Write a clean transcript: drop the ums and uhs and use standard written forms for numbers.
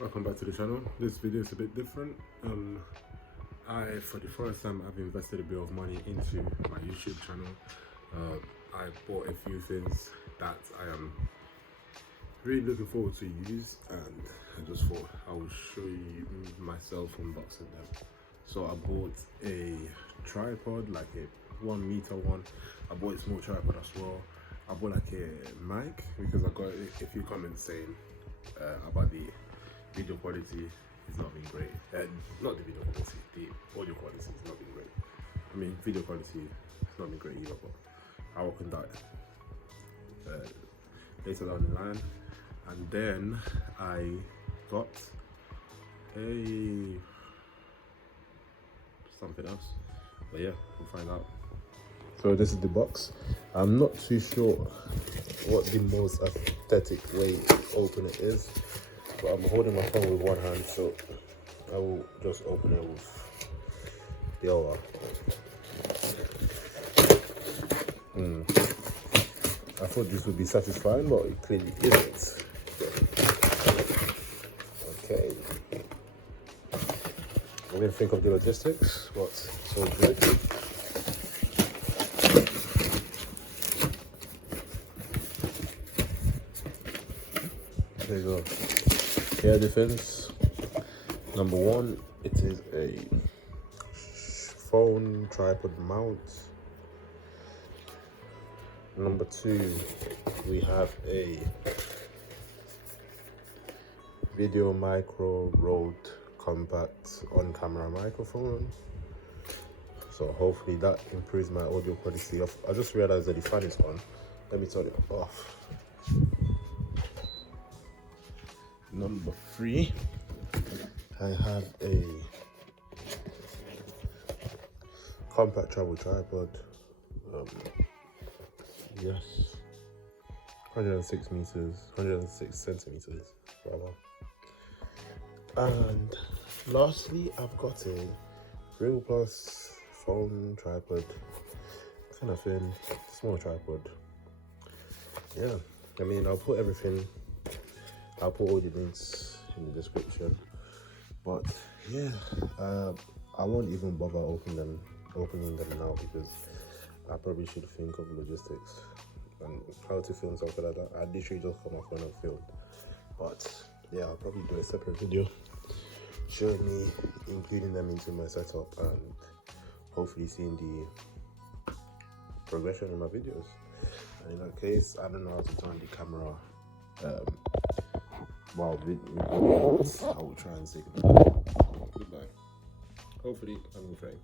Welcome back to the channel. This video is a bit different. For the first time, I've invested a bit of money into my YouTube channel. I bought a few things that I am really looking forward to use, and I just thought I would show you myself unboxing them. So I bought a tripod, like a 1 meter one. I bought a small tripod as well. I bought like a mic because I got a few comments saying about the video quality is not being great. Not the video quality, the audio quality is not being great. I mean, video quality is not being great either, but I'll work on that later down the line. And then I got something else, but yeah, we'll find out. So this is the box. I'm not too sure what the most aesthetic way to open it is, but I'm holding my phone with one hand, so I will just open it with the other. I thought this would be satisfying, but it clearly isn't. Okay. I didn't think of the logistics, but so good. There you go. Here are the things. Number one, it is a phone tripod mount. Number two, we have a video micro Rode compact on camera microphone. So hopefully that improves my audio quality. I just realized that the fan is on. Let me turn it off. Number three, I have a compact travel tripod. Yes, 106 centimeters, rather. And lastly, I've got a Real Plus phone tripod kind of thing, small tripod. Yeah, I mean, I'll put all the links in the description, but yeah, I won't even bother opening them now because I probably should think of logistics and how to film something like that. I literally just come off when I filmed, but yeah, I'll probably do a separate video showing me including them into my setup and hopefully seeing the progression in my videos. And in that case, I don't know how to turn the camera while I will try and say goodbye. Hopefully I'm okay.